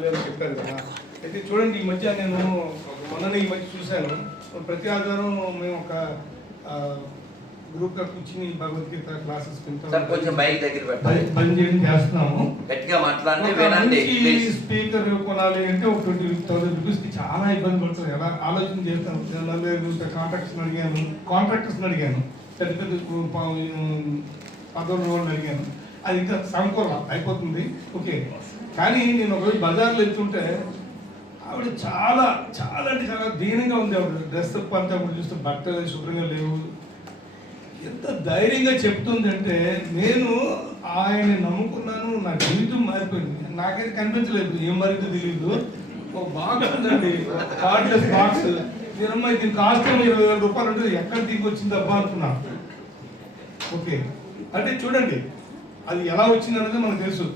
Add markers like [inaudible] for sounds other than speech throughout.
చెప్పారు కదా. అయితే చూడండి ఈ మధ్య నేను మొన్న ఈ మధ్య చూశాను. ప్రతి ఆధారం మేము ఒక గ్రూప్గా కూర్చుని భగవద్గీత క్లాసెస్ సార్ కొంచెం బైక్ దగ్గర పెట్టాలి పని చేయడం చేస్తున్నాము. గట్టిగా మాట్లాడండి ఒక వినండి స్పీకర్ కొనాలి అంటే ఒక ట్వంటీ థౌసండ్ రూపీస్కి చాలా ఇబ్బంది పడుతుంది ఎలా ఆలోచన చేస్తాను కాంట్రాక్టర్స్ అడిగాను. కాంట్రాక్టర్స్ అడిగాను. పెద్ద పెద్ద పదవుల అడిగాను. అది ఇంకా సమకూర అయిపోతుంది. ఓకే. కానీ నేను ఒకరోజు బజార్లో వెళ్తుంటే ఆవిడ చాలా చాలా అంటే చాలా దీనంగా ఉంది ఆవిడ. డ్రెస్ అంతా కూడా చూస్తే బట్టలు శుభ్రంగా లేవు. ఎంత ధైర్యంగా చెప్తుంది అంటే నేను ఆయన నమ్ముకున్నాను నా జీవితం మారిపోయింది. నాకైతే కనిపించలేదు ఏం మారిందో తెలియదు ఒక బాగా ఉందండి కార్డ్లెస్ బాక్స్ నేనమ్మా దీని కాస్ట్ ఇరవై వేల రూపాయలు ఉంటుంది ఎక్కడ దిగి వచ్చింది అబ్బా అనుకున్నా. ఓకే. అంటే చూడండి అది ఎలా వచ్చింది అనేది మనకు తెలుసు.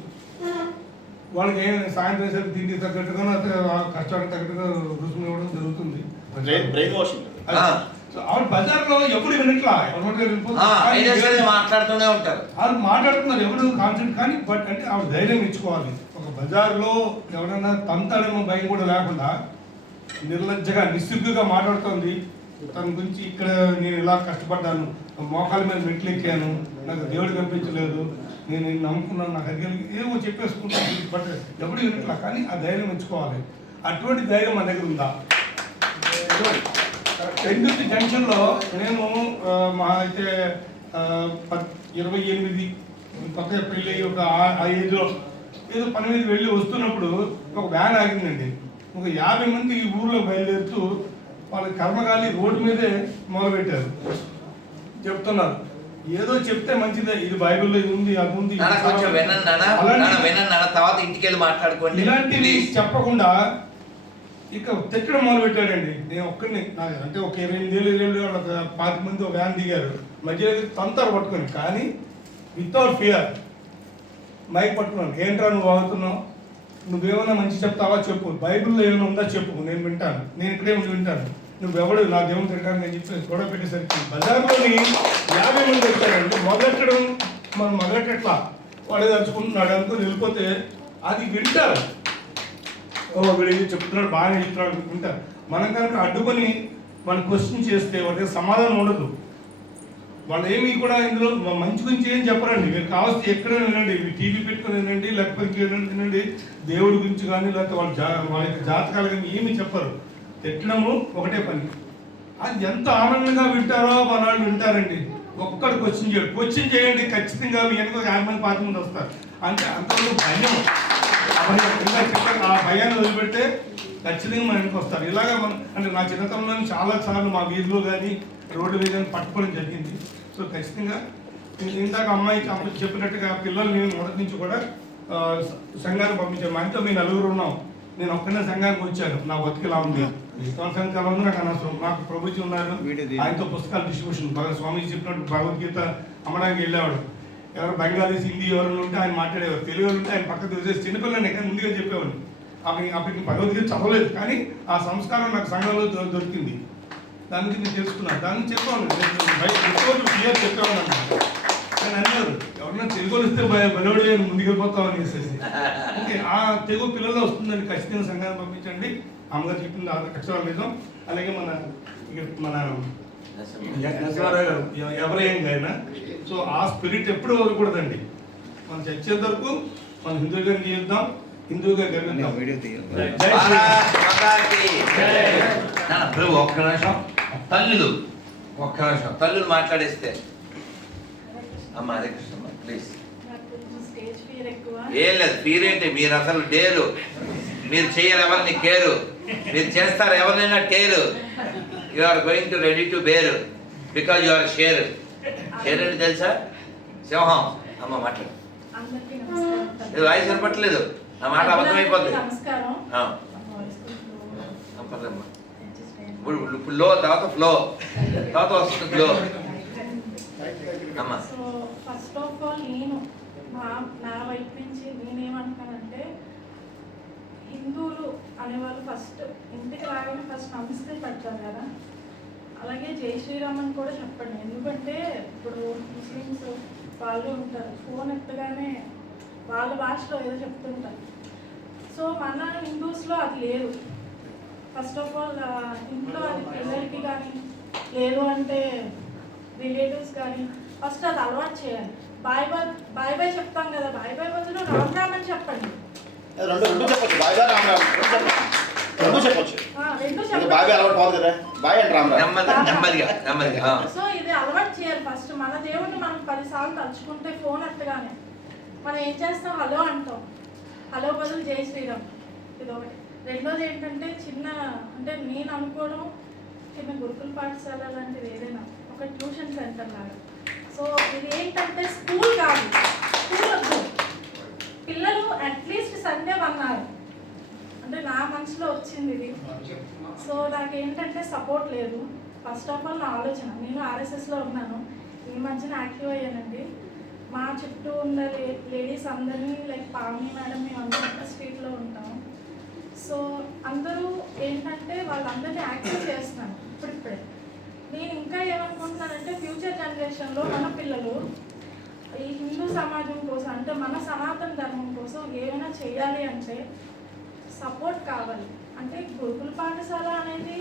వాళ్ళకి ఏం సాయంత్రం సరికి తిండి తగ్గట్టుగా కష్టానికి తగ్గట్టుగా రుసుము ఇవ్వడం జరుగుతుంది. Brain brain washing. ఆ. సో ఆవిడ బజార్లో ఎప్పుడు వినట్లా మాట్లాడుతూనే ఉంటారు. వాళ్ళు మాట్లాడుతున్నారు ఎవరు కాన్సెంట్ కానీ బట్ అంటే ఆవిడ ధైర్యం ఇచ్చుకోవాలి. ఒక బజార్లో ఎవరైనా తంతాడేమో భయం కూడా లేకుండా నిర్లజ్జగా నిస్సిగ్గుగా మాట్లాడుతోంది. తన గురించి ఇక్కడ నేను ఇలా కష్టపడ్డాను మోకాల మీద మెట్లు ఎక్కాను నాకు దేవుడు కనిపించలేదు. నేను నిన్ను నమ్ముకున్నాను నాకు అది ఏమో చెప్పేసుకుంటాను బట్ ఎప్పుడు వినట్లా కానీ ఆ ధైర్యం ఎంచుకోవాలి అటువంటి ధైర్యం మన దగ్గర ఉందా? పెందుర్తి జంక్షన్లో మేము మా అయితే ఇరవై ఎనిమిది కొత్తగా పెళ్ళి ఒక ఆ ఏజ్లో ఏదో పని మీద వెళ్ళి వస్తున్నప్పుడు ఒక వ్యాన్ ఆగిందండి. ఒక యాభై మంది ఈ ఊర్లో బయలుదేరుతూ వాళ్ళ కర్మగాలి రోడ్డు మీదే మొదలుపెట్టారు. చెప్తున్నారు. ఏదో చెప్తే మంచిదే. ఇది బైబిల్లో ఇది ఉంది అది ఉంది నాన్న కొంచెం వినండి నాన్న. అలాంటి- నాన్న వినండి నాన్న. తర్వాత ఇంటికి వెళ్ళి మాట్లాడుకోండి. ఇలాంటివి చెప్పకుండా ఇక తిట్టడం మొదలు పెట్టాడండి నేను ఒక్కడిని అంటే ఒక ఇరవై ఎనిమిది ఏళ్ళు ఇరవై పాతి మంది ఒక వ్యాన్ దిగారు. మధ్యలో తంతారు పట్టుకొని. కానీ వితౌట్ ఫియర్ మైక్ పట్టుకున్నాను. ఏంట్రా నువ్వు వాగుతున్నావు? నువ్వేమన్నా మంచి చెప్తావా చెప్పు. బైబిల్లో ఏమైనా ఉందా చెప్పు. నేను వింటాను. నేను ఇక్కడే ఉండి వింటాను. నువ్వెవడు? నా దేవుని తింటాను అని చెప్పి గొడవ పెట్టేసరికి బజార్లోని యాభై మంది వచ్చారంటే మొదలెట్టడం మనం మొదలెట్టట్లా వాడే తలుచుకుంటున్నాడు అనుకుని వెళ్ళిపోతే అది వింటారు. ఓ వీడు చెప్తున్నాడు బాగానే చెప్తున్నాడు అనుకుంటారు మనం కనుక అడ్డుకొని మనం క్వశ్చన్ చేస్తే వాటికి సమాధానం ఉండదు. వాళ్ళు ఏమి కూడా ఇందులో మంచి గురించి ఏం చెప్పరండి. మీరు కావాల్సి ఎక్కడైనా వినండి. మీరు టీవీ పెట్టుకుని వినండి లేకపోతే ఇంకేమైనా తినండి దేవుడి గురించి కానీ లేకపోతే వాళ్ళ జా వాళ్ళ యొక్క జాతకాలు కానీ ఏమి చెప్పరు. తిట్టడము ఒకటే పని. అది ఎంత ఆనందంగా వింటారో మన వాళ్ళు వింటారండి. ఒక్కడు క్వశ్చన్ చేయడు. క్వశ్చన్ చేయండి ఖచ్చితంగా మీ వెనక యాభై మంది పాతి మంది వస్తారు. అంటే అంతవరకు భయం. ఆ భయాన్ని వదిలిపెడితే ఖచ్చితంగా మన వెనక వస్తారు. ఇలాగా మనం అంటే నా చిన్నతనంలో చాలా సార్లు మా వీధిలో కానీ రోడ్డు మీద కానీ పట్టుకోవడం జరిగింది. సో ఖచ్చితంగా ఇందాక అమ్మాయి చెప్పినట్టుగా పిల్లల్ని నేను మొదటి నుంచి కూడా సంఘానికి పంపించాను. మా ఇంట్లో మేము నలుగురు ఉన్నాం. నేను ఒక్కనే సంఘానికి వచ్చాను. నా బతికిలా ఉంది. ఎలా ఉంది నాకు అనవసరం నాకు ప్రభుత్వం ఉన్నారు. ఆయనతో పుస్తకాల డిస్ట్రిబ్యూషన్. బాగా స్వామి చెప్పినట్టు భగవద్గీత అమ్మడానికి వెళ్ళేవాడు. ఎవరు బెంగాలీస్ హిందీ ఎవరు ఉంటే ఆయన మాట్లాడేవారు. తెలుగు ఉంటే ఆయన పక్కకు చూసేసి చిన్నపిల్లని ఎక్కడ ముందుగా చెప్పేవాడిని అప్పటికి అప్పటికి భగవద్గీత చదవలేదు కానీ ఆ సంస్కారం నాకు సంఘంలో దొరికింది. దాని గురించి నేను తెలుసుకున్నాను దాన్ని చెప్పాను. బయట రోజు క్లియర్ చెప్పేవాడు అన్నమాట ఆయన అన్నారు ఎవరన్నా తెలుగు వాళ్ళు ఇస్తే భయ బలవుడు ముందుకు వెళ్ళిపోతాం అనేసి ఓకే ఆ తెలుగు పిల్లల్లో వస్తుందని ఖచ్చితంగా సంఘాన్ని పంపించండి. అమ్మగారు చెప్పింది ఆ అక్షరాలు నిజం. అలాగే మన మన నరసింహారావు గారు. ఎ- ఎవరైనా అయినా సో ఆ స్పిరిట్ ఎప్పుడు వదలకూడదండి. మనం చచ్చేంత వరకు మనం హిందువుగా జీవిద్దాం హిందువుగా గర్విద్దాం ప్రభు ఒక్క నిమిషం. తల్లులు ఒక్క నిమిషం. తల్లులు మాట్లాడేస్తే. అమ్మ హరే కృష్ణ ప్లీజ్ నాకు కొంచెం స్టేజ్ ఫియర్ ఎక్కువ. ఏం లేదు మీరేంటి మీరు అసలు డేరు. మీరు చేయరు ఎవరిని కేరు? మీరు చేస్తారు ఎవరినైనా care you are going to ready to bear because you are sher sher అంటే తెలుసా? సింహం. అమ్మ మాట్లాడు ఇది వాయిస్ వినపట్లేదు నా మాట అయ్యింది. ఇప్పుడు ఇప్పుడు లో తర్వాత ఫ్లో తర్వాత వస్తుంది ఫ్లో అమ్మా. సో ఫస్ట్ ఆఫ్ ఆల్ నేను నా నా వైపు నుంచి నేనేమంటానంటే హిందువులు అనేవాళ్ళు ఫస్ట్ ఇంటికి రాగానే ఫస్ట్ నమస్తే పెడతారు కదా. అలాగే జై శ్రీరామ్ అని కూడా చెప్పండి. ఎందుకంటే ఇప్పుడు ముస్లిమ్స్ వాళ్ళు ఉంటారు. ఫోన్ ఎత్తగానే వాళ్ళ భాషలో ఏదో చెప్తుంటారు. సో మన హిందూస్లో అది లేదు. ఫస్ట్ ఆఫ్ ఆల్ ఇంట్లో అది పిల్లలకి కానీ లేదు అంటే రిలేటివ్స్ కానీ ఫస్ట్ అది అలవాటు చేయాలి. బాయ్ బాయ్ బాయ్ బాయ్ చెప్తాం కదా. బాయ్ బాయ్ బదులు రామ్ రామ్ అని చెప్పండి. రెండు రెండు చెప్పొచ్చు. బాయ్ గారు రామ్ రామ్. రెండు చెప్పొచ్చు. రెండు చెప్పొచ్చు. ఆ, రెండు ఇది బాగా చెప్పండి అలవాటు పోదు కదా. Bye and Ram Ram. నెమ్మది నెమ్మదిగా నెమ్మదిగా ఆ. సో ఇది అలవాటు చేయాలి ఫస్ట్. మన దేవుడిని మనం పదిసార్లు తలుచుకుంటే ఫోన్ ఎత్తగానే. మనం ఏం చేస్తాం? హలో అంటాం. హలో బదులు జై శ్రీరామ్. ఇది ఒకటి రెండోది ఏంటంటే చిన్న అంటే నేను అనుకోవడం చిన్న గురుకుల పాఠశాల లాంటిది ఏదైనా. ఒక ట్యూషన్ సెంటర్ లాగా. సో ఇది ఏంటంటే స్కూల్ కాదు. స్కూల్ వద్దు. పిల్లలు అట్లీస్ట్ సండే అన్నారు అంటే నా మనసులో వచ్చింది ఇది. సో నాకు ఏంటంటే సపోర్ట్ లేదు. ఫస్ట్ ఆఫ్ ఆల్ నా ఆలోచన నేను ఆర్ఎస్ఎస్లో ఉన్నాను. ఈ మధ్యన యాక్టివ్ అయ్యానండి. మా చుట్టూ ఉన్న లే- లేడీస్ అందరినీ లైక్ పావని మేడం మేము అందరూ ఒక స్ట్రీట్లో ఉంటాం. సో అందరూ ఏంటంటే వాళ్ళందరినీ యాక్టివ్ చేస్తున్నాను ఇప్పుడిప్పుడే నేను ఇంకా ఏమనుకుంటున్నానంటే ఫ్యూచర్ జనరేషన్లో మన పిల్లలు ఈ హిందూ సమాజం కోసం అంటే మన సనాతన ధర్మం కోసం ఏమైనా చేయాలి అంటే సపోర్ట్ కావాలి. అంటే గురుకుల పాఠశాల అనేది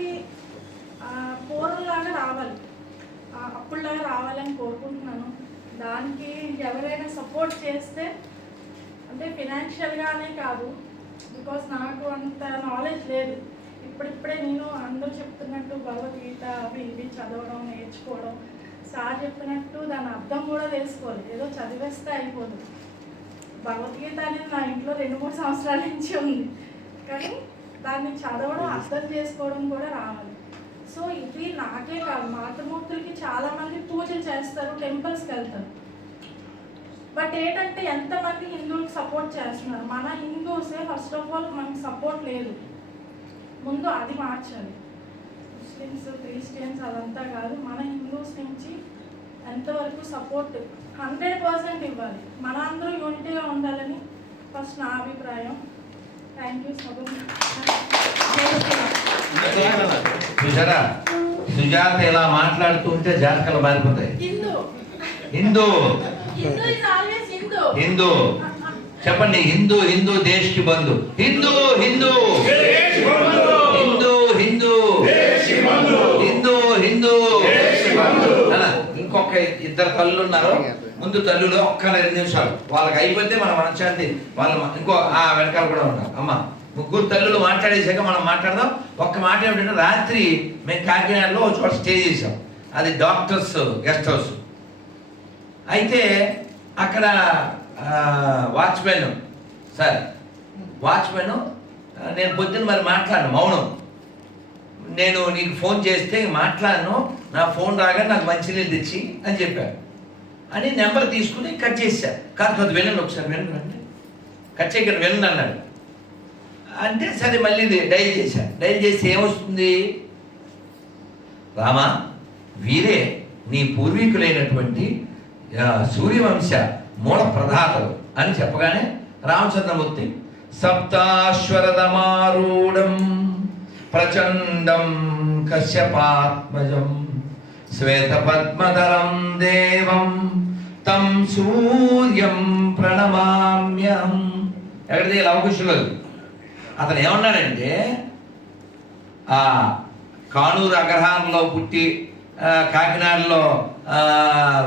పూర్వంలాగా రావాలి. అప్పుడులాగా రావాలని కోరుకుంటున్నాను. దానికి ఎవరైనా సపోర్ట్ చేస్తే అంటే ఫినాన్షియల్గానే కాదు బికాస్ నాకు అంత నాలెడ్జ్ లేదు. ఇప్పుడిప్పుడే నేను అందరూ చెప్తున్నట్టు భగవద్గీత అవి ఇవి చదవడం నేర్చుకోవడం సార్ చెప్పినట్టు దాని అర్థం కూడా తెలుసుకోవాలి. ఏదో చదివేస్తే అయిపోదు. భగవద్గీత అనేది నా ఇంట్లో రెండు మూడు సంవత్సరాల నుంచి ఉంది. కానీ దాన్ని చదవడం అర్థం చేసుకోవడం కూడా రావాలి. సో ఇది నాకే కాదు. మాతృమూర్తులకి చాలామంది పూజలు చేస్తారు టెంపుల్స్కి వెళ్తారు. బట్ ఏంటంటే ఎంతమంది హిందువులకు సపోర్ట్ చేస్తున్నారు? మన హిందూసే ఫస్ట్ ఆఫ్ ఆల్ మనకి సపోర్ట్ లేదు. ముందు అది మార్చాలి. ముస్లిమ్స్ క్రిస్టియన్స్ అదంతా కాదు మన హిందూస్ నుంచి ఎంతవరకు సపోర్ట్ హండ్రెడ్ పర్సెంట్ ఇవ్వాలి. మన అందరూ యూనిటీగా ఉండాలని ఫస్ట్ నా అభిప్రాయం. థ్యాంక్ యూ సో చూసారా సుజాత ఇలా మాట్లాడుతుంటే జాతకాలు మారిపోతాయి. Hindu. Hindu. Hindu is always Hindu. Hindu. చెప్పండి హిందూ హిందూ దేశ్కి బంధు. హిందూ హిందూ. హిందూ హిందూ. ఇంకొక ఇద్దరు తల్లులు ఉన్నారు ముందు తల్లులు ఒక్క రెండు నిమిషాలు. వాళ్ళకి అయిపోతే మన మనశ్శాంతి వాళ్ళ ఇంకో ఆ వెనకాల కూడా ఉన్నారు అమ్మ ముగ్గురు తల్లులు మాట్లాడేసాక మనం మాట్లాడదాం. ఒక్క మాట ఏమిటంటే రాత్రి మేము కాకినాడలో ఒక చోట స్టే చేసాం అది డాక్టర్స్ గెస్ట్ హౌస్. అయితే అక్కడ వాచ్మెన్ సార్ వాచ్మెన్ నేను పొద్దున్న మరి మాట్లాడను మౌనం. నేను నీకు ఫోన్ చేస్తే మాట్లాడను నా ఫోన్ రాగా నాకు మంచినీళ్ళు తెచ్చి అని చెప్పాను అని నెంబర్ తీసుకుని కట్ చేశా. కాకపోతే వెళ్ళండి ఒకసారి వెళ్ళండి అంటే కట్ చేయకండి వెళ్ళండి అన్నాడు. అంటే సరే మళ్ళీ డైల్ చేశా. డైల్ చేస్తే ఏమొస్తుంది? రామా వీరే నీ పూర్వీకులైనటువంటి సూర్యవంశ మూల ప్రధాతలు అని చెప్పగానే రామచంద్రమూర్తి సప్తాశ్వరదమారూఢం ప్రచండం కశ్యపాత్మజం శ్వేతపద్మధరం దేవం తం సూర్యం ప్రణమామ్యం ఎక్కడిది? లవకుశులు అతను ఏమన్నాడంటే ఆ కానూరు అగ్రహారంలో పుట్టి కాకినాడలో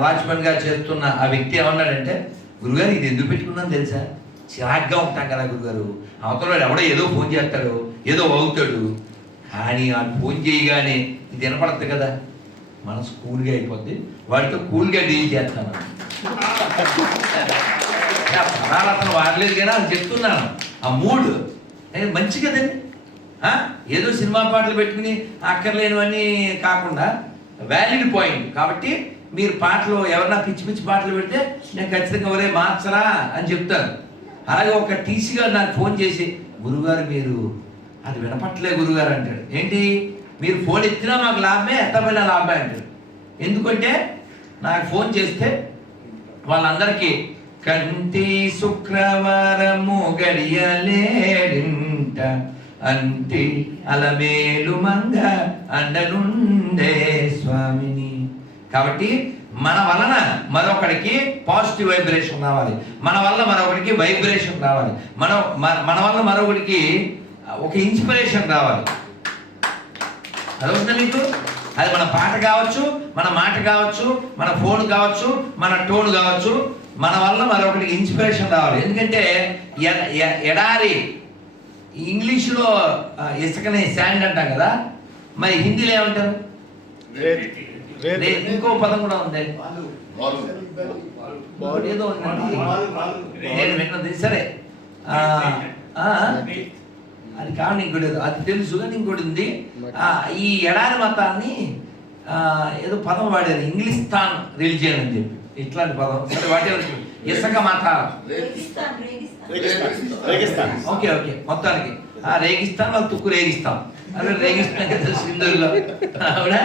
వాచ్మెన్గా చేస్తున్న ఆ వ్యక్తి ఏమన్నాడంటే గురుగారు ఇది ఎందుకు పెట్టుకున్నాను తెలుసా? చిరాగ్గా ఉంటాం కదా గురుగారు. అవతల ఎవడో ఏదో ఫోన్ చేస్తాడు ఏదో అవుతాడు అని వాడు ఫోన్ చేయగానే ఇది వినపడద్దు కదా. మనసు కూల్గా అయిపోద్ది. వాడితో కూల్గా డీల్ చేస్తాను. పదాలు అతను వాడలేదు కానీ అని చెప్తున్నాను. ఆ మూడ్. మంచి కదండి. ఏదో సినిమా పాటలు పెట్టుకుని అక్కర్లేనివన్నీ కాకుండా వ్యాలిడ్ పాయింట్. కాబట్టి మీరు పాటలు ఎవరన్నా పిచ్చి పిచ్చి పాటలు పెడితే నేను ఖచ్చితంగా ఒరే మార్చరా అని చెప్తాను. అలాగే ఒక టీసీ గారు నాకు ఫోన్ చేసి గురుగారు మీరు అది వినపట్లే గురుగారు అంటాడు. ఏంటి? మీరు ఫోన్ ఎత్తినా మాకు లాభమే ఎత్తపోయినా లాభమే అంటాడు. ఎందుకంటే నాకు ఫోన్ చేస్తే వాళ్ళందరికీ కంటి శుక్రవారము గడియలేడింట. అంటి అలమేలు మంగ అండనుండే స్వామిని. కాబట్టి మన వలన మరొకడికి పాజిటివ్ వైబ్రేషన్ రావాలి. మన వల్ల మరొకడికి వైబ్రేషన్ రావాలి. మన మన- మన వల్ల మరొకడికి ఒక ఇన్స్పిరేషన్ రావాలి. అదవుతుందా మీకు? అది మన పాట కావచ్చు మన మాట కావచ్చు మన ఫోన్ కావచ్చు మన టోన్ కావచ్చు మన వల్ల మరొకరికి ఇన్స్పిరేషన్ రావాలి. ఎందుకంటే ఎడారి ఇంగ్లీష్లో ఇసుకని శాండ్ అంటాం కదా మరి హిందీలో ఏమంటారు? ఇంకో పదం కూడా ఉంది. ఏదో ఉందండి. నేను విన్నది. సరే. ఆ, ఆ, అది కాదు ఇంకోటి. అది తెలుసు కానీ ఇంకోటి ఉంది. ఆ, ఈ ఎడారి మతాన్ని ఆ, ఏదో పదం వాడారు ఇంగ్లీస్తాన్ రిలిజియన్ అని చెప్పి. ఇట్లాంటి పదం. సరే వాటి ఇసుక మత. రేగిస్తాన్ రేగిస్తాన్. Okay okay. మొత్తానికి. ఆ రేగిస్తాన్ వాళ్ళు తుక్కు రేగిస్తాం. అదే రేగిస్తాం కదా సింధూరులో. అవునా?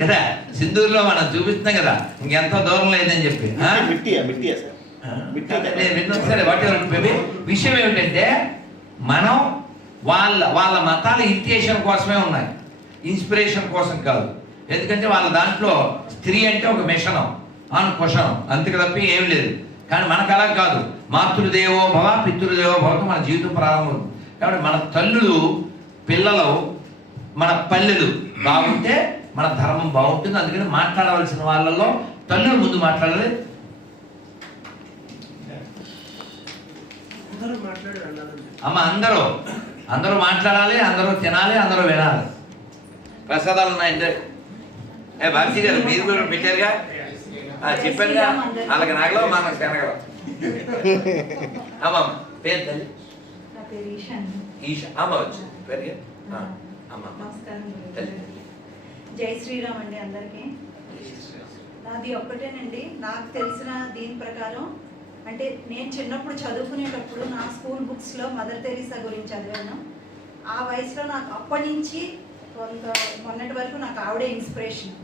కదా సింధూరులో మనం చూపిస్తున్నాం కదా ఇంకెంతో దూరం లేదని చెప్పి. మిట్టియా సార్? అదే నేను విన్నాను. సరే వాటి బేబీ? విషయం ఏమిటంటే మనం వాళ్ళ వాళ్ళ మతాల ఇరిటేషన్ కోసమే ఉన్నాయి. ఇన్స్పిరేషన్ కోసం కాదు. ఎందుకంటే వాళ్ళ దాంట్లో స్త్రీ అంటే ఒక మిషనం ఆన్ కుషనం అంతకు తప్ప ఏం లేదు. కానీ మనకు అలా కాదు. మాతృదేవో భవ పితృదేవో భవతో మన జీవితం ప్రారంభం. కాబట్టి మన తల్లులు పిల్లలు మన పల్లెలు బాగుంటే మన ధర్మం బాగుంటుంది. అందుకని మాట్లాడవలసిన వాళ్ళల్లో తల్లులు ముందు మాట్లాడాలి. అందరూ అమ్మ అందరూ అందరూ మాట్లాడాలి అందరూ తినాలి అందరూ వినాలి. ప్రసాదాలు ఉన్నాయండి ఏ భారతి గారు మీరు కూడా పెట్టారుగా? ఆ, చెప్పానుగా. వాళ్ళకి నాగలో మనకు శనగలో. అమ్మ పేరు తల్లి? ఈష అమ్మ వచ్చి పేరు అమ్మ. జై శ్రీరామ్ అండి అందరికీ. నాది ఒక్కటేనండి. నాకు తెలిసిన దీని ప్రకారం అంటే నేను చిన్నప్పుడు చదువుకునేటప్పుడు నా స్కూల్ బుక్స్లో మదర్ తెరీసా గురించి చదివాను. ఆ వయసులో నాకు అప్పటి నుంచి కొంత మొన్నటి వరకు నాకు ఆవిడే ఇన్స్పిరేషన్.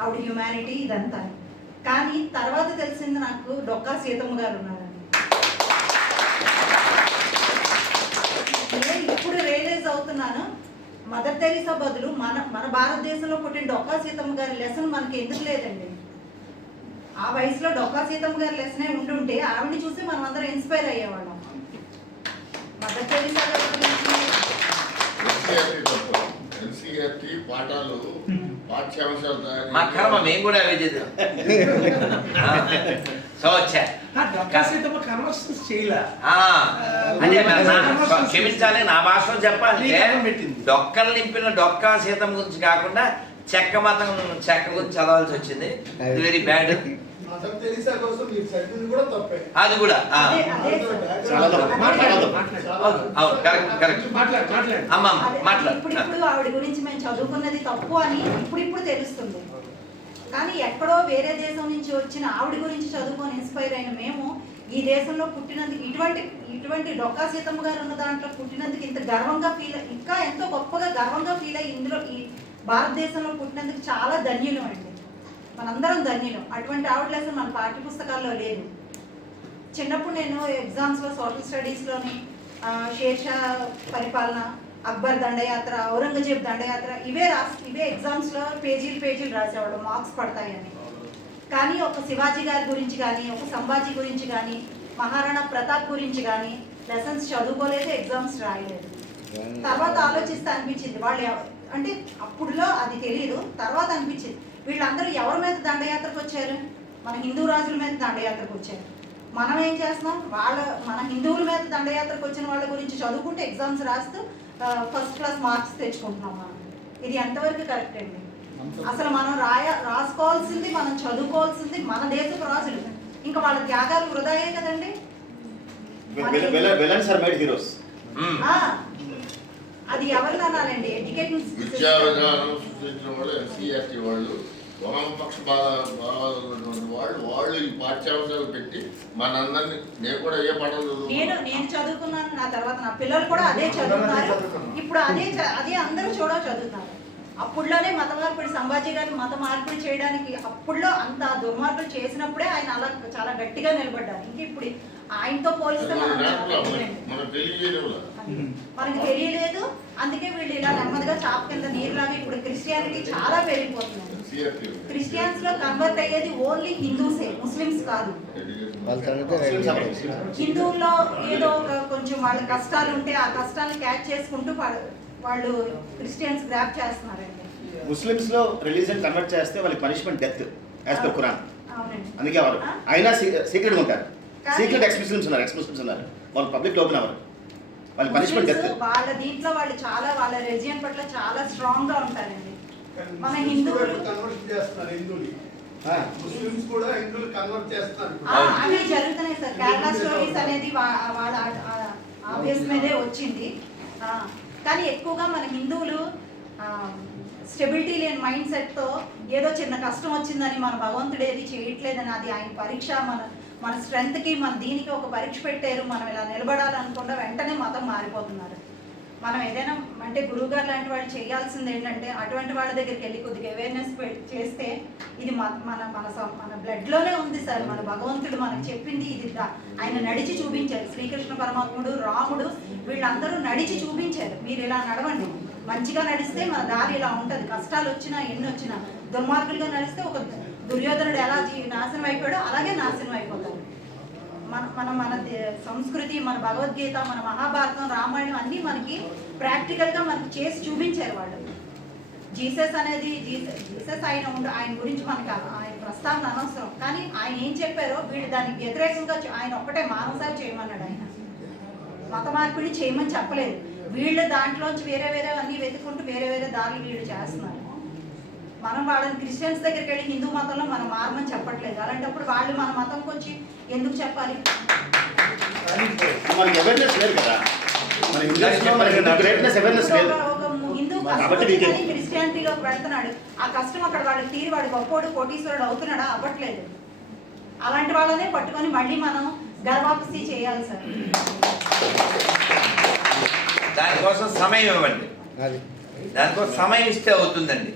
ఆవిడ హ్యుమానిటీ ఇదంతా. కానీ తర్వాత తెలిసింది నాకు డొక్కా సీతమ్మ గారు ఉన్నారని నేను ఇప్పుడు రియలైజ్ అవుతున్నాను మదర్ తెరీసా బదులు మన మన భారతదేశంలో పుట్టిన డొక్కా సీతమ్మ గారి లెసన్ మనకి ఎందుకు లేదండి? ఆ వయసులో డొక్కా సీతమ్మ గారి లెసనే ఉండుంటే ఆవిడని చూసి మనం అందరం ఇన్స్పైర్ అయ్యేవాళ్ళం. మదర్ ఎన్సీఆర్టీ పాఠాలు పాఠ్యాంశాలు మా కర్మ మేము కూడా అవే చేద్దాం. [laughs] సో వచ్చా. క్షమించాలి నా భాషలో పెట్టింది. డొక్కలు నింపిన డొక్కా సీతం గురించి కాకుండా చెక్క మతం చెక్క గురించి చదవాల్సి వచ్చింది. వెరీ బ్యాడ్ మదర్ తెరీసా కోసం మీరు చదివింది కూడా తప్పే. అది కూడా అవును, కరెక్ట్ కరెక్ట్. అమ్మ మాట్లాడు. ఇప్పుడు ఆవిడ గురించి మేము చదువుకున్నది తప్పు అని ఇప్పుడు ఇప్పుడు తెలుస్తుంది. కానీ ఎక్కడో వేరే దేశం నుంచి వచ్చిన ఆవిడ గురించి చదువుకొని ఇన్స్పైర్ అయిన మేము ఈ దేశంలో పుట్టినందుకు ఇటువంటి ఇటువంటి డొక్కా సీతమ్మ గారు ఉన్న దాంట్లో పుట్టినందుకు ఇంత గర్వంగా ఫీల్ ఇంకా ఎంతో గొప్పగా గర్వంగా ఫీల్ అయ్యి ఇందులో ఈ భారతదేశంలో పుట్టినందుకు చాలా ధన్యులం అండి. మనందరం ధన్యులం. అటువంటి ఆవిడ లెసన్ మన పాఠ్య పుస్తకాల్లో లేదు. చిన్నప్పుడు నేను ఎగ్జామ్స్లో సోషల్ స్టడీస్లోని షేర్షా పరిపాలన అక్బర్ దండయాత్ర ఔరంగజేబ్ దండయాత్ర ఇవే రాసి ఇవే ఎగ్జామ్స్లో పేజీలు పేజీలు రాసేవాడు మార్క్స్ పడతాయని కానీ ఒక శివాజీ గారి గురించి కానీ ఒక సంభాజీ గురించి కానీ మహారాణా ప్రతాప్ గురించి కానీ లెసన్స్ చదువుకోలేదు ఎగ్జామ్స్ రాయలేదు. తర్వాత ఆలోచిస్తే అనిపించింది. వాళ్ళు అంటే అప్పుడులో అది తెలియదు తర్వాత అనిపించింది. వీళ్ళందరూ ఎవరి మీద దండయాత్రకు వచ్చారు? మన హిందూ రాజుల మీద దండయాత్రకు వచ్చారు. మనం ఏం చేస్తున్నాం? వాళ్ళ మన హిందువుల మీద దండయాత్రకు వచ్చిన వాళ్ళ గురించి చదువుకుంటే ఎగ్జామ్స్ రాస్తూ ఫస్ట్ క్లాస్ మార్క్స్ తెచ్చుకుంటున్నాం మనం. ఇది ఎంతవరకు కరెక్ట్ అండి? అసలు మనం రాయ రాసుకోవాల్సింది మనం చదువుకోవాల్సింది మన దేశపు రాజులు. ఇంకా వాళ్ళ త్యాగాలు వృధాయే కదండి? అది ఎవరిని అనాలండి ఎడ్యుకేషన్ విద్యా విధానం సృష్టించిన వాళ్ళు ఎన్సీఆర్టీ వాళ్ళు. వామపక్ష వాళ్ళు వాళ్ళు ఈ పాఠ్యాంశాలు పెట్టి మనందరినీ నేను కూడా ఏ పాఠాలు నేను చదువుకున్నాను నేను చదువుకున్నాను నా తర్వాత నా పిల్లలు కూడా అదే చదువుతున్నారు. ఇప్పుడు అదే అదే అందరూ చూడ చదువుతున్నారు అప్పుడులోనే మత మార్పిడి సంభాజీ గారిని మత మార్పిడి చేయడానికి అప్పుడులో అంత దుర్మార్గులు చేసినప్పుడే ఆయన అలా చాలా గట్టిగా నిలబడ్డారు. ఇంక ఇప్పుడు ఆయనతో పోలిస్తే మనకి. తెలియలేదు. అందుకే వీళ్ళు ఇలా నెమ్మదిగా చాప కింద నీరులాగా ఇప్పుడు క్రిస్టియానిటీ చాలా పెరిగిపోతుంది. క్రిస్టియన్స్లో కన్వర్ట్ అయ్యేది ఓన్లీ హిందూసే ముస్లిమ్స్ కాదు. హిందువుల్లో ఏదో ఒక కొంచెం వాళ్ళ కష్టాలు ఉంటే ఆ కష్టాలను క్యాచ్ చేసుకుంటూ వాళ్ళు వాళ్ళు క్రిస్టియన్స్ గ్రాప్ చేస్తున్నారండి. ముస్లిమ్స్లో రిలీజన్ కన్వర్ట్ చేస్తే వాళ్ళకి punishment death as per Quran. అందుకే వారు అయినా సీక్రెట్ ఉంటారు. సీక్రెట్ ఎక్స్ ముస్లిమ్స్ ఉన్నారు ఎక్స్ ముస్లిమ్స్ ఉన్నారు. వాళ్ళు పబ్లిక్ ఓపెన్ అవ్వరు. వాళ్ళకి పనిష్మెంట్ డెత్. వాళ్ళ దీంట్లో వాళ్ళు చాలా వాళ్ళ రెజియన్ పట్ల చాలా స్ట్రాంగ్గా ఉంటారండి. మన హిందువులు కన్వర్ట్ చేస్తున్నారు హిందువులు. ముస్లిమ్స్ కూడా హిందువులు కన్వర్ట్ చేస్తున్నారు. ఆ, అవి జరుగుతున్నాయి సార్. కేరళ స్టోరీస్ అనేది వాళ్ళ మీదే వచ్చింది. ఆ, కానీ ఎక్కువగా మన హిందువులు స్టెబిలిటీ లేని మైండ్ సెట్తో ఏదో చిన్న కష్టం వచ్చిందని మన భగవంతుడు ఏది చేయట్లేదని అది ఆయన పరీక్ష మన మన స్ట్రెంగ్త్కి మన దీనికి ఒక పరీక్ష పెట్టారు. మనం ఇలా నిలబడాలనుకుండా వెంటనే మతం మారిపోతున్నారు. మనం ఏదైనా అంటే గురువుగారు లాంటి వాళ్ళు చేయాల్సింది ఏంటంటే అటువంటి వాళ్ళ దగ్గరికి వెళ్ళి కొద్దిగా అవేర్నెస్ చేస్తే ఇది మన మన మన మన బ్లడ్లోనే ఉంది సార్. మన భగవంతుడు మనకు చెప్పింది ఇది ఆయన నడిచి చూపించారు. శ్రీకృష్ణ పరమాత్ముడు రాముడు వీళ్ళందరూ నడిచి చూపించారు. మీరు ఇలా నడవండి. మంచిగా నడిస్తే మన దారి ఇలా ఉంటుంది. కష్టాలు వచ్చినా ఎన్ని వచ్చినా దుర్మార్గులుగా నడిస్తే ఒక దుర్యోధనుడు ఎలా నాశనం అయిపోయాడో అలాగే నాశనం అయిపోతాడు. మన మన మన దే- సంస్కృతి మన భగవద్గీత మన మహాభారతం రామాయణం అన్నీ మనకి ప్రాక్టికల్గా మనకి చేసి చూపించారు వాళ్ళు. జీసస్ అనేది జీసస్ జీసస్ ఆయన ఉండు ఆయన గురించి మనకి ఆయన ప్రస్తావన అనవసరం. కానీ ఆయన ఏం చెప్పారో వీళ్ళు దానికి వ్యతిరేకంగా ఆయన ఒక్కటే మానసాలు చేయమన్నాడు ఆయన. మత మార్పిడి చేయమని చెప్పలేదు. వీళ్ళు దాంట్లోంచి వేరే వేరే అన్నీ వెతుకుంటూ వేరే వేరే దారులు వీళ్ళు చేస్తున్నారు. మనం వాళ్ళని క్రిస్టియన్స్ దగ్గరికి వెళ్ళి హిందూ మతంలో మనం మారమని చెప్పట్లేదు. అలాంటప్పుడు వాళ్ళు మన మతం వచ్చి ఎందుకు చెప్పాలి? మనకి అవేర్నెస్ లేదు కదా. క్రిస్టియానిటీలోకి వెళ్తున్నాడు. ఆ కష్టం అక్కడ వాడికి తీరి వాడు గొప్పోడు కోటీశ్వరుడు అవుతున్నాడా? అవ్వట్లేదు. అలాంటి వాళ్ళనే పట్టుకొని మళ్ళీ మనం గర్వాపసి చేయాలి సార్. దానికోసం సమయం ఇవ్వండి. దానికోసం సమయం ఇస్తే అవుతుందండి.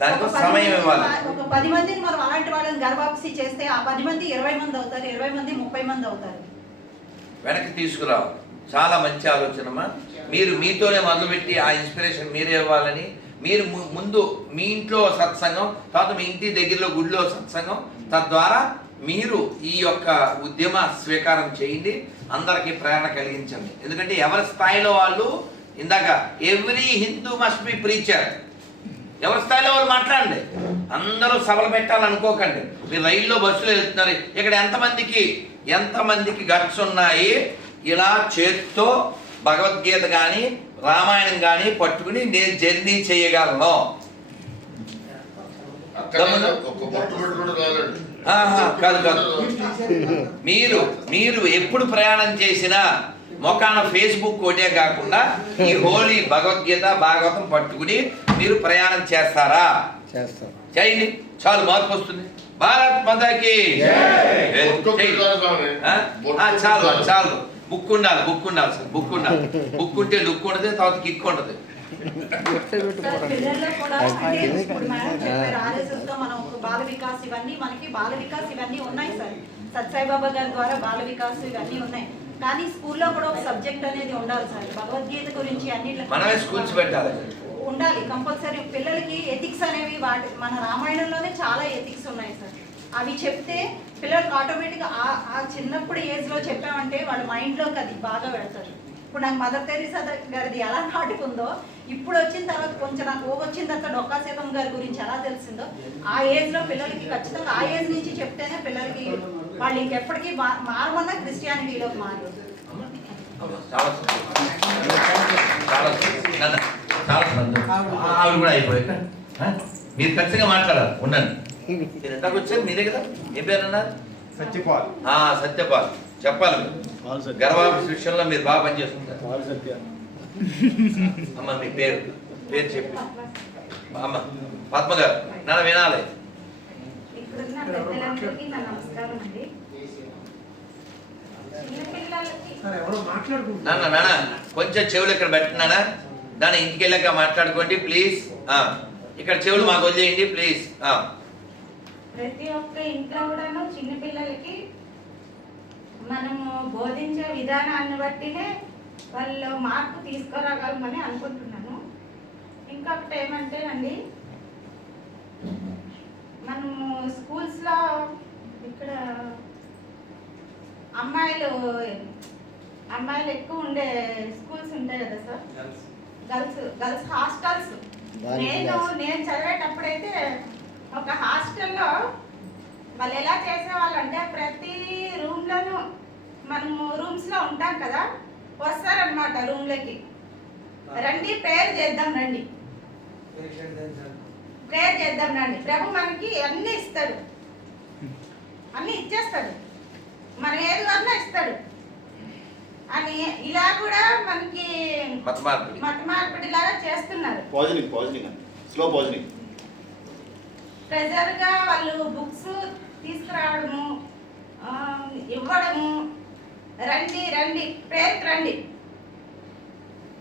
పది సమయం ఇవ్వాలి. ఒక పది మందిని మనం అలాంటి వాళ్ళని గర్భాప్సి చేస్తే ఆ పది మంది ఇరవై మంది అవుతారు ఇరవై మంది ముప్పై మంది అవుతారు. వెనక్కి తీసుకురావాలి చాలా మంచి ఆలోచనమ్మా మీరు మీతోనే మొదలుపెట్టి ఆ ఇన్స్పిరేషన్ మీరే ఇవ్వాలని మీరు ముందు మీ ఇంట్లో సత్సంగం తర్వాత మీ ఇంటి దగ్గరలో గుడిలో సత్సంగం తద్వారా మీరు ఈ యొక్క ఉద్యమ స్వీకారం చేయండి అందరికీ ప్రేరణ కలిగించండి. ఎందుకంటే ఎవరి స్థాయిలో వాళ్ళు ఇందాక every Hindu must be preacher ఎవరి స్థాయిలో వాళ్ళు మాట్లాడండి. అందరూ సభలు పెట్టాలనుకోకండి. మీరు రైల్లో బస్సులో వెళ్తున్నారు. ఇక్కడ ఎంతమందికి ఎంతమందికి గట్స్ ఉన్నాయి? ఇలా చేత్తో భగవద్గీత కానీ రామాయణం కానీ పట్టుకుని నేను జర్నీ చేయగలను. కాదు కాదు. మీరు మీరు ఎప్పుడు ప్రయాణం చేసినా మొకాన ఫేస్బుక్ ఒకటే కాకుండా ఈ హోలీ భగవద్గీత భాగవతం పట్టుకుని మీరు ప్రయాణం చేస్తారా? చేస్తాం. చేయండి. చాలు మార్పు వస్తుంది. భారత్ మాతాకి చాలు. చాలు బుక్ ఉండాలి బుక్ ఉండాలి. సార్ బుక్ ఉండాలి బుక్ ఉంటే లుక్ ఉండదు తర్వాత కిక్ ఉండదు బాల వికాస్ ఇవన్నీ మనకి బాల వికాస్ ఇవన్నీ ఉన్నాయి సార్. సత్సాయి బాబా గారి ద్వారా బాల వికాస్ ఇవన్నీ ఉన్నాయి. కానీ స్కూల్లో కూడా ఒక సబ్జెక్ట్ అనేది ఉండాలి సార్. భగవద్గీత గురించి అన్ని మనమే స్కూల్స్ పెట్టాలి ఉండాలి కంపల్సరీ. పిల్లలకి ఎథిక్స్ అనేవి వాటి మన రామాయణంలోనే చాలా ఎథిక్స్ ఉన్నాయి సార్. అవి చెప్తే పిల్లలకు ఆటోమేటిక్గా ఆ చిన్నప్పుడు ఏజ్లో చెప్పామంటే వాళ్ళ మైండ్లోకి అది బాగా పెడతారు. ఇప్పుడు నాకు మదర్ తెరీసా గారిది ఎలా నాటుకుందో ఇప్పుడు వచ్చిన తర్వాత కొంచెం నాకు వచ్చిన తర్వాత డొక్కా సీతం గారి గురించి ఎలా తెలిసిందో ఆ ఏజ్లో పిల్లలకి ఖచ్చితంగా ఆ ఏజ్ నుంచి చెప్తేనే పిల్లలకి వాళ్ళు ఇంకెప్పటికీ మారమన్నా క్రిస్టియానిటీలోకి మారు చాలా చాలా సంతోషం. ఆవిడ కూడా అయిపోయాక? మీరు ఖచ్చితంగా మాట్లాడాలి. ఉండండి. మీరు ఎంతకు వచ్చారు మీరే కదా? ఏ పేరు అన్నారు? సత్యపాల్. ఆ, సత్యపాల్. చెప్పాలి గర్భాఫీస్ విషయంలో మీరు బాగా పనిచేస్తుంటారు. అమ్మ మీ పేరు. పేరు చెప్పి. అమ్మ పద్మ గారు. నాన్న వినాలి. నాన్న నాన్న కొంచెం చెవులు ఇక్కడ పెట్టినానా దాని ఇంటికి వెళ్ళాక మాట్లాడుకోండి ప్లీజ్ ఇక్కడ చెవులు మాకు వదిలేయండి ప్లీజ్ ప్రతి ఒక్క ఇంట్లో కూడాను చిన్నపిల్లలకి మనము బోధించే విధానాన్ని బట్టినే వాళ్ళు మార్పు తీసుకురాగలమని అనుకుంటున్నాను. ఇంకొకటి ఏమంటేనండి మనము స్కూల్స్లో ఇక్కడ అమ్మాయిలు అమ్మాయిలు ఎక్కువ ఉండే స్కూల్స్ ఉంటాయి కదా సార్? Girls girls hostels. నేను నేను చదివేటప్పుడైతే ఒక హాస్టల్లో వాళ్ళు ఎలా చేసేవాళ్ళు అంటే ప్రతి రూమ్లోనూ మనము రూమ్స్లో ఉంటాం కదా వస్తారనమాట రూమ్లోకి. రండి ప్రేయర్ చేద్దాం రండి. ప్రేయర్ చేద్దాం రండి. ప్రభు మనకి అన్నీ ఇస్తాడు. అన్నీ ఇచ్చేస్తాడు. మనం ఏది వన్నా ఇస్తాడు. అని ఇలా కూడా మనకి మత మార్పిడి మత మార్పిడి లాగా చేస్తున్నారు. పాయిజనింగ్ పాయిజనింగ్ అండి. స్లో పాయిజనింగ్ ప్రెజర్గా వాళ్ళు బుక్స్ తీసుకురావడము ఇవ్వడము రండి రండి ప్రేయర్కి రండి.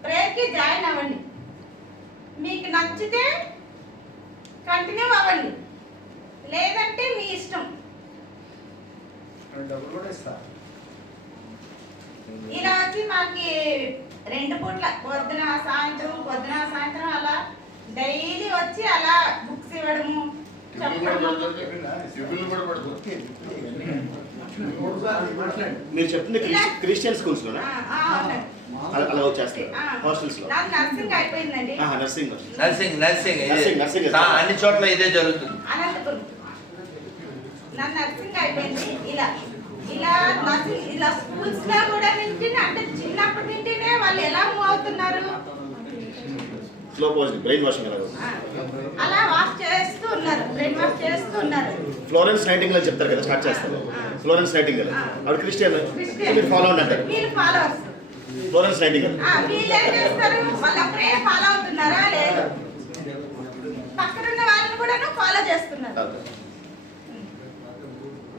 ప్రేయర్కి జాయిన్ అవ్వండి. మీకు నచ్చితే కంటిన్యూ అవ్వండి. లేదంటే మీ ఇష్టం. డబ్బులు కూడా ఇస్తా. ఇలా వచ్చి మాకి రెండు పూట్ల పొద్దున సాయంత్రం పొద్దున సాయంత్రం అలా డైలీ వచ్చి అలా బుక్స్ ఇవ్వడము మీరు చెప్తుంది క్రిస్టియన్. అలా వచ్చేస్తారు. హాస్టల్స్లో. నాకు నర్సింగ్ అయిపోయిందండి. నర్సింగ్ నర్సింగ్ నర్సింగ్ అన్ని చోట్ల ఇదే జరుగుతుంది. అనంతపురం. నా నర్సింగ్ అయిపోయింది ఇలా. ఇలా ఇలా స్కూల్స్లో కూడా నింటినే అంటే చిన్నప్పటి నుంటినే వాళ్ళు ఎలా మూవ్ అవుతున్నారు? స్లో పాయిజనింగ్ బ్రెయిన్ వాషింగ్ ఆ, అలా వాష్ చేస్తూ ఉన్నారు బ్రెయిన్ వాష్ చేస్తూ ఉన్నారు. ఫ్లోరెన్స్ నైటింగ్ అని చెప్తారు కదా స్టార్ట్ చేస్తారు ఫ్లోరెన్స్ నైటింగ్ ఆవిడ క్రిస్టియన్ క్రిస్టియన్. మీరు ఫాలో అంటారు ఫాలోవర్స్ ఫ్లోరెన్స్ నైటింగ్ వీళ్ళు ఏం చేస్తారు? వాళ్ళు అప్పుడే ఫాలో అవుతున్నారా? లేదు. వాళ్ళని కూడా ఫాలో చేస్తున్నారు.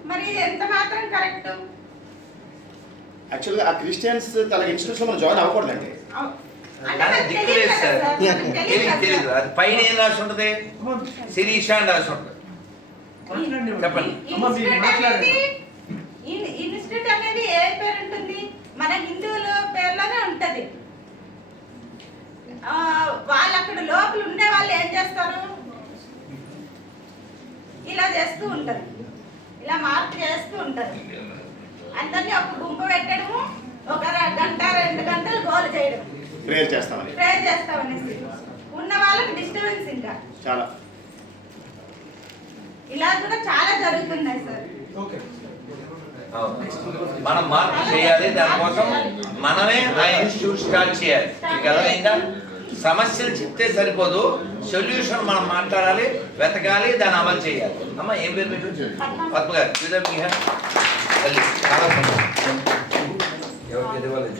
మరి ఎంత మాత్రం కరెక్ట్? యాక్చువల్గా ఆ క్రిస్టియన్స్ తన ఇన్స్టిట్యూషన్ మనం జాయిన్ అవ్వకూడదండి. కానీ దిక్కు లేదు సార్. తెలియదు తెలియదు అది పైన ఏం రాసి ఉంటుంది? శిరీష అని రాసి ఉంటుంది. చెప్పండి. ఇన్స్టిట్యూట్ అనేది ఏ పేరు ఉంటుంది? మన హిందువుల పేర్లోనే ఉంటది. ఆ, వాళ్ళు అక్కడ లోపల ఉండే వాళ్ళు ఏం చేస్తారు? ఇలా చేస్తూ ఉంటారు ఇలా మార్పు చేస్తూ ఉంటారు. అందరినీ ఒక గుంపు పెట్టడము ఒక ర- గంట రెండు గంటలు గోల్ చేయడం. ప్రేయర్ చేస్తామని. ప్రేయర్ చేస్తామనేసి ఉన్న వాళ్ళకి డిస్టర్బెన్స్ ఇంకా. చాలా. ఇలా కూడా చాలా జరుగుతున్నాయి సార్. ఓకే. మనం మార్పు చేయాలి దానికోసం మనమే ఆ ఇన్స్టిట్యూట్ స్టార్ట్ చేయాలి. సమస్యలు చెప్తే సరిపోదు. సొల్యూషన్ మనం మాట్లాడాలి వెతకాలి దాన్ని అమలు చేయాలి. అమ్మ ఏం పేరు మీరు పద్మ గారు చూద్దాం చాలా. ఎవరికి ఎదవాలి